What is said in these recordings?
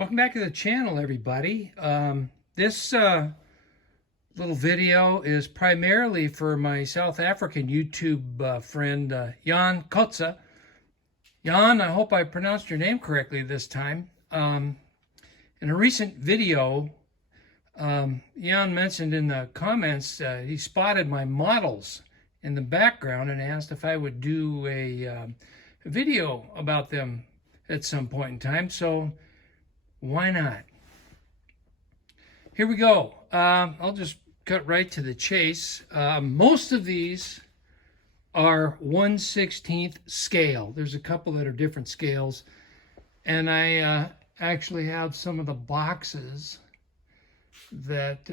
Welcome back to the channel, everybody. This little video is primarily for my South African YouTube friend, Jan Kotze. Jan, I hope I pronounced your name correctly this time. In a recent video, Jan mentioned in the comments he spotted my models in the background and asked if I would do a video about them at some point in time. So why not? Here we go. I'll just cut right to the chase. Most of these are 1/16 scale. There's a couple that are different scales. And I actually have some of the boxes that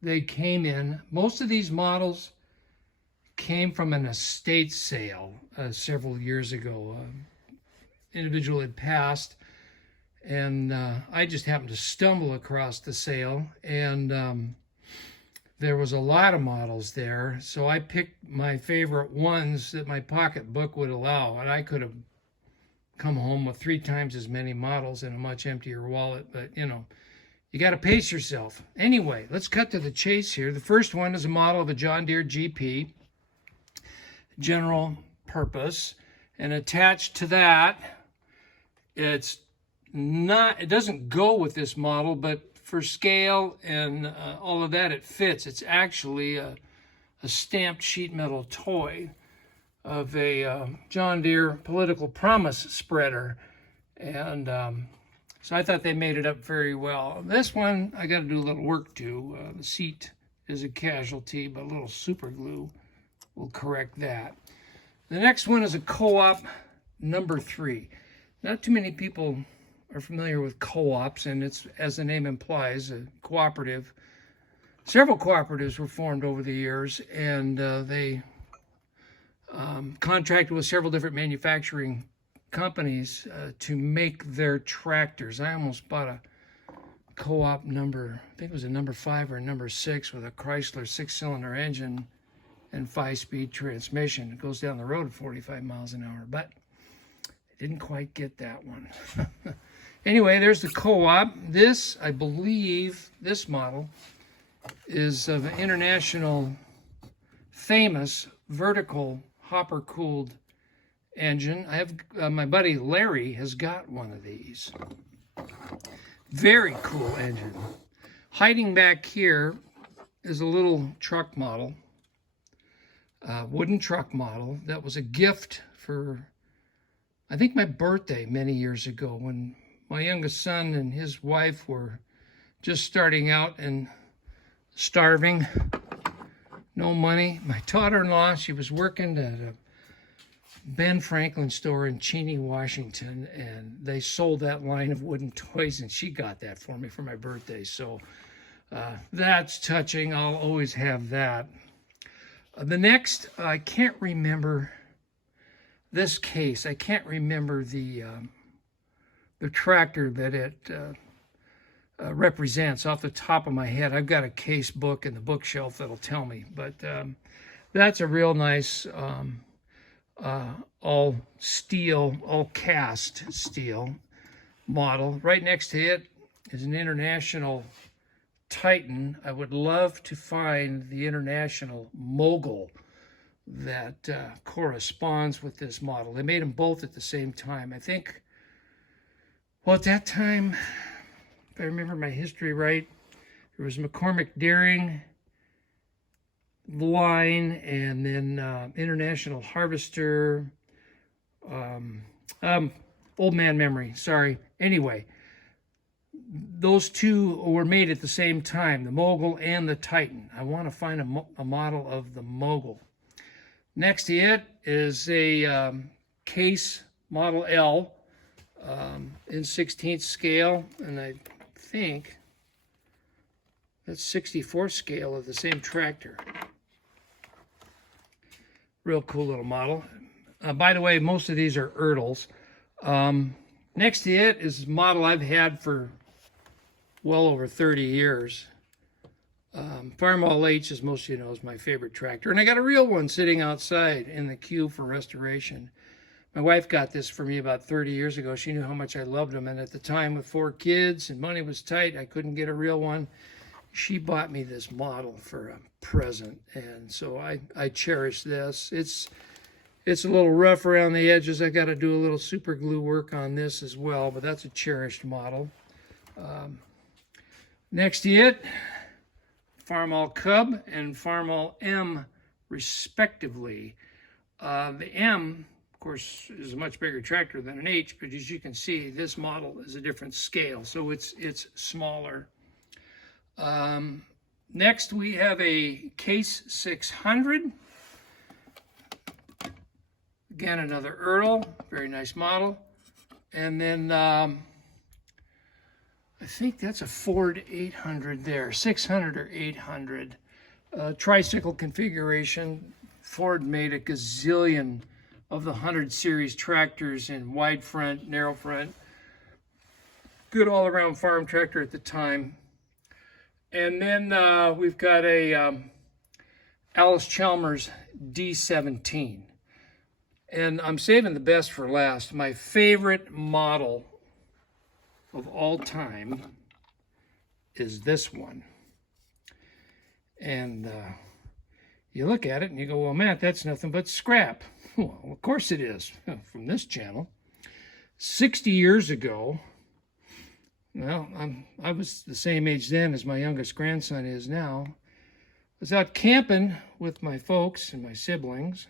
they came in. Most of these models came from an estate sale several years ago. Individual had passed, and I just happened to stumble across the sale, and there was a lot of models there, so I picked my favorite ones that my pocketbook would allow, and I could have come home with 3 times as many models in a much emptier wallet, but you know, you got to pace yourself. Anyway, let's cut to the chase here. The first one is a model of a John Deere GP, general purpose, and attached to that, it doesn't go with this model, but for scale and all of that, it fits. It's actually a stamped sheet metal toy of a John Deere political promise spreader. And so I thought they made it up very well. This one, I got to do a little work to. The seat is a casualty, but a little super glue will correct that. The next one is a Co-op number 3. Not too many people are familiar with co-ops, and it's, as the name implies, a cooperative. Several cooperatives were formed over the years, and they contracted with several different manufacturing companies to make their tractors. I almost bought a co-op number, I think it was a number 5 or a number 6, with a Chrysler 6-cylinder engine and 5-speed transmission. It goes down the road at 45 miles an hour, but I didn't quite get that one. Anyway, there's the Co-op. This, I believe, this model is of an international famous vertical hopper-cooled engine. I have my buddy Larry has got one of these. Very cool engine. Hiding back here is a little truck model, wooden truck model that was a gift for, I think, my birthday many years ago, when my youngest son and his wife were just starting out and starving, no money. My daughter-in-law, she was working at a Ben Franklin store in Cheney, Washington, and they sold that line of wooden toys, and she got that for me for my birthday. So that's touching. I'll always have that. The next, I can't remember this case. I can't remember the tractor that it represents off the top of my head. I've got a case book in the bookshelf that'll tell me, but that's a real nice all steel, all cast steel model. Right next to it is an International Titan. I would love to find the International Mogul that corresponds with this model. They made them both at the same time. I think, well, at that time, if I remember my history right, there was McCormick Deering line, and then International Harvester, old man memory, sorry. Anyway, those two were made at the same time, the Mogul and the Titan. I want to find a model of the Mogul. Next to it is a case Model L in 16th scale, and I think that's 64th scale of the same tractor. Real cool little model. By the way, most of these are Ertls. Next to it is a model I've had for well over 30 years. Farmall H, as most of you know, is my favorite tractor. And I got a real one sitting outside in the queue for restoration. My wife got this for me about 30 years ago. She knew how much I loved them. And at the time with 4 kids and money was tight, I couldn't get a real one. She bought me this model for a present. And so I cherish this. It's a little rough around the edges. I got to do a little super glue work on this as well, but that's a cherished model. Next to it, Farmall Cub and Farmall M, respectively. The M, of course, is a much bigger tractor than an H, but as you can see, this model is a different scale, so it's smaller. Next, we have a Case 600. Again, another Earl, very nice model. And then I think that's a Ford 800 there, 600 or 800. Tricycle configuration. Ford made a gazillion of the 100 series tractors in wide front, narrow front. Good all-around farm tractor at the time. And then we've got a Alice Chalmers D17. And I'm saving the best for last. My favorite model of all time is this one. And you look at it and you go, well, Matt, that's nothing but scrap. Well, of course it is, from this channel. 60 years ago, well, I was the same age then as my youngest grandson is now. I was out camping with my folks and my siblings.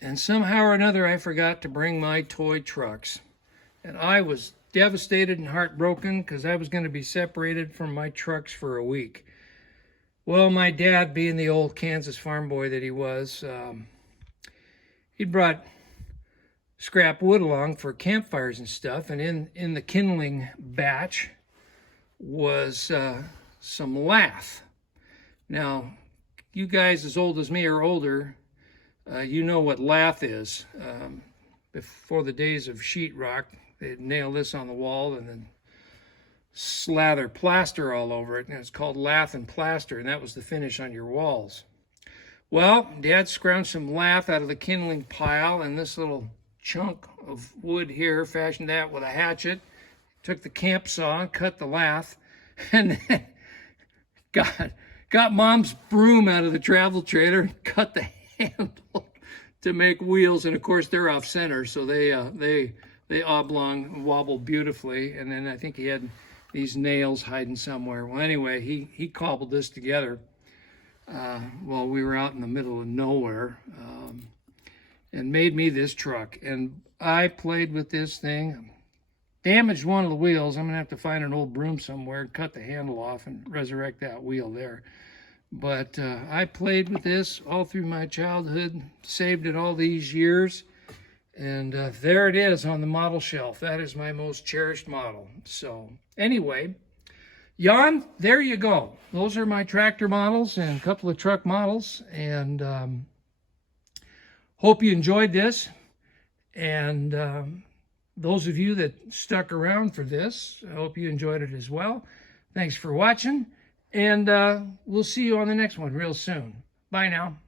And somehow or another, I forgot to bring my toy trucks. And I was devastated and heartbroken because I was going to be separated from my trucks for a week. Well, my dad, being the old Kansas farm boy that he was, he brought scrap wood along for campfires and stuff. And in the kindling batch was some lath. Now, you guys as old as me or older, you know what lath is. Before the days of sheetrock, they'd nail this on the wall and then slather plaster all over it, and it's called lath and plaster, and that was the finish on your walls. Well, Dad scrounged some lath out of the kindling pile, and this little chunk of wood here, fashioned that with a hatchet, took the camp saw and cut the lath, and then got Mom's broom out of the travel trailer and cut the handle to make wheels, and of course they're off center, so they oblong wobble beautifully. And then I think he had these nails hiding somewhere. Well, anyway, he cobbled this together while we were out in the middle of nowhere, and made me this truck. And I played with this thing, damaged one of the wheels. I'm gonna have to find an old broom somewhere, cut the handle off, and resurrect that wheel there. But I played with this all through my childhood, saved it all these years, and there it is on the model shelf. That is my most cherished model. So anyway, Jan, there you go. Those are my tractor models and a couple of truck models, and hope you enjoyed this. And those of you that stuck around for this, I hope you enjoyed it as well. Thanks for watching. And we'll see you on the next one real soon. Bye now.